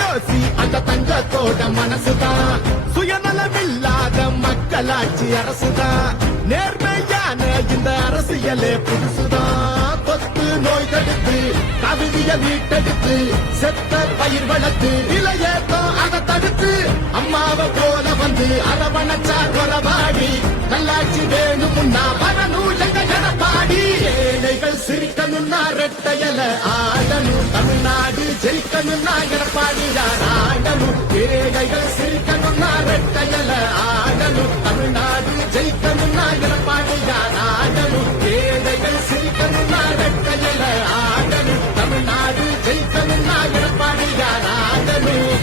யோசி அந்த தங்கத்தோட மனசுதான் சுயநலமில்லாத மக்களாட்சி அரசுதான் நேர்மையான இந்த அரசியலே புதுசுதான் தொத்து நோய் தடுத்து கவிதைய மீட்டெடுத்து செத்த பயிர் வளர்த்து இளையேத்தம் அதை தடுத்து அம்மாவை போல வந்து அரவணைச்சா குறவாடி நல்லாட்சி வேணும் முன்னா வரணும் எங்க எடப்பாடி ஏழைகள் சிரிக்கணும்னா ரெட்டையல ஆடணும் தமிழ்நாடு ஜெயிக்கணும்னா எடப்பாடி யார் ஆடணும் ஏழைகள் சிரிக்கணும்னா ரெட்டையல ஆடணும் தமிழ்நாடு ஜெயிக்கணும்னா எடப்பாடி யார் ஆடணும் ஏழைகள் சிரிக்கணும்னா ரெட்டையல ஆடணும் தமிழ்நாடு ஜெயிக்கணும்னா எடப்பாடி யார் ஆடணும்